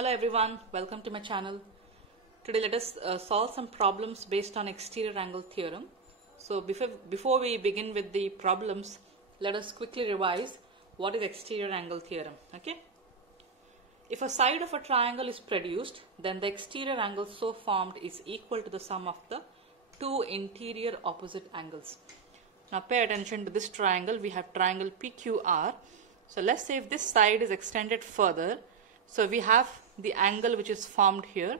Hello everyone, welcome to my channel. Today let us solve some problems based on exterior angle theorem. So before we begin with the problems, let us quickly revise what is exterior angle theorem. Okay. If a side of a triangle is produced, then the exterior angle so formed is equal to the sum of the two interior opposite angles. Now pay attention to this triangle. We have triangle PQR. So let's say if this side is extended further, so we have the angle which is formed here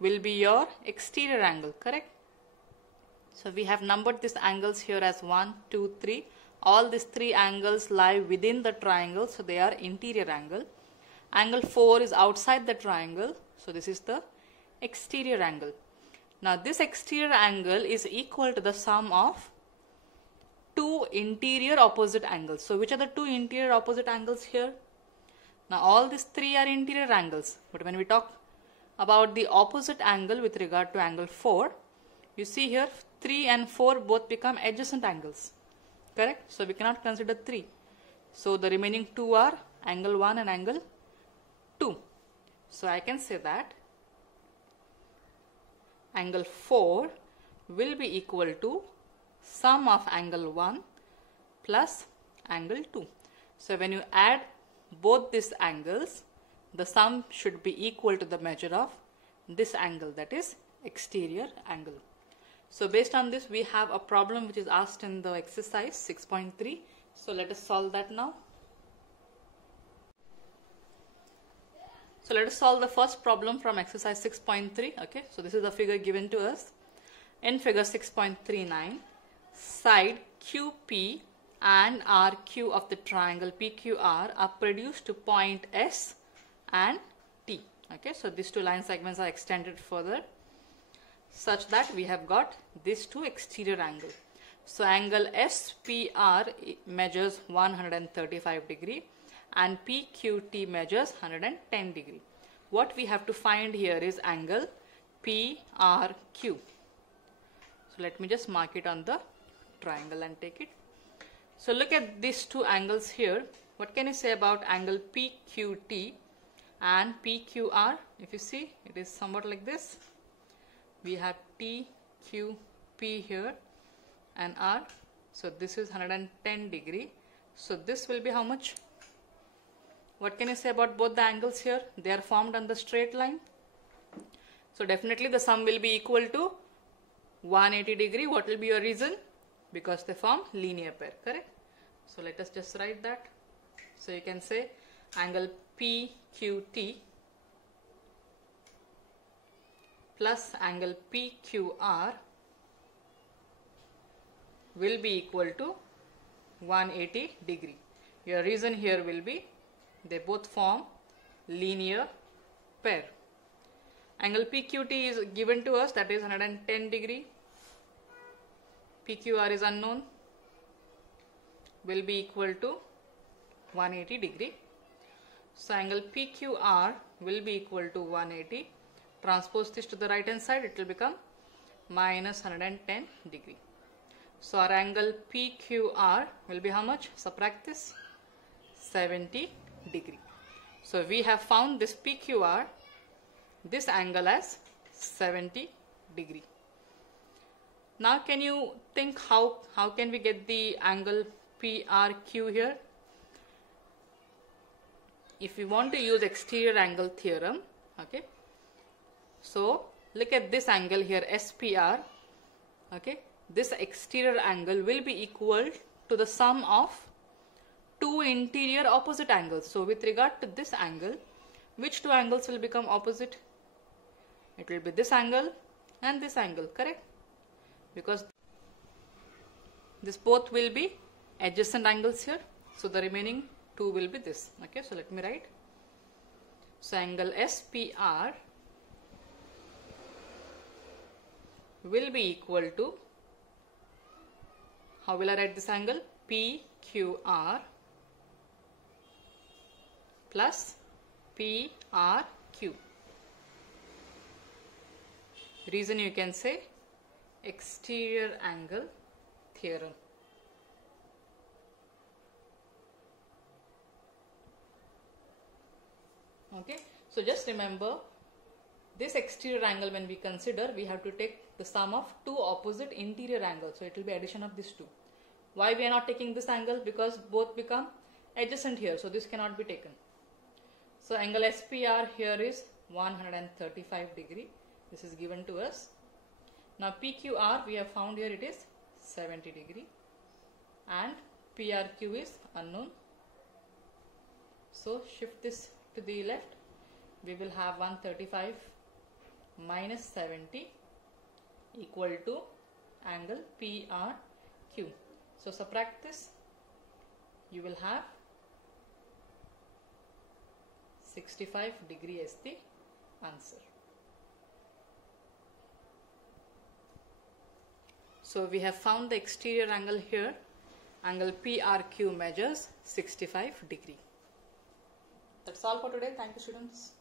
will be your exterior angle, correct? So we have numbered these angles here as 1, 2, 3. All these three angles lie within the triangle, so they are interior angle. Angle 4 is outside the triangle, so this is the exterior angle. Now this exterior angle is equal to the sum of two interior opposite angles. So which are the two interior opposite angles here? Now all these three are interior angles, but when we talk about the opposite angle with regard to angle 4, you see here 3 and 4 both become adjacent angles, correct? So we cannot consider 3. So the remaining two are angle 1 and angle 2. So I can say that angle 4 will be equal to sum of angle 1 plus angle 2. So when you add both these angles, the sum should be equal to the measure of this angle, that is exterior angle. So based on this, we have a problem which is asked in the exercise 6.3. So let us solve that now. So let us solve the first problem from exercise 6.3. Okay, so this is the figure given to us. In figure 6.39, side QP and RQ of the triangle PQR are produced to point S and T. Okay, so these two line segments are extended further such that we have got these two exterior angles. So angle SPR measures 135 degree and PQT measures 110 degree. What we have to find here is angle PRQ. So let me just mark it on the triangle and take it. So look at these two angles here. What can you say about angle PQT and PQR? If you see, it is somewhat like this. We have TQP here and R. So this is 110 degree. So this will be how much? What can you say about both the angles here? They are formed on the straight line. So definitely the sum will be equal to 180 degree. What will be your reason? Because they form linear pair, correct? So let us just write that. So you can say angle PQT plus angle PQR will be equal to 180 degree. Your reason here will be they both form linear pair. Angle PQT is given to us, that is 110 degree. PQR is unknown, will be equal to 180 degree. So angle PQR will be equal to 180. Transpose this to the right hand side, it will become minus 110 degree. So our angle PQR will be how much? Subtract this, 70 degree. So we have found this PQR, this angle as 70 degree. Now can you think how can we get the angle PRQ here? If we want to use exterior angle theorem, okay, so look at this angle here SPR, okay, this exterior angle will be equal to the sum of two interior opposite angles. So with regard to this angle, which two angles will become opposite? It will be this angle and this angle, correct? Because this both will be adjacent angles here. So the remaining two will be this. Okay, so let me write. So angle SPR will be equal to, how will I write this angle? PQR plus PRQ. Reason you can say exterior angle theorem. Okay, so just remember this exterior angle, when we consider, we have to take the sum of two opposite interior angles. So it will be addition of these two. Why we are not taking this angle? Because both become adjacent here, so this cannot be taken. So angle SPR here is 135 degree. This is given to us. Now PQR we have found here, it is 70 degree, and PRQ is unknown. So shift this to the left. We will have 135 minus 70 equal to angle PRQ. So subtract this, you will have 65 degree as the answer. So we have found the exterior angle here. Angle PRQ measures 65 degree. That's all for today. Thank you, students.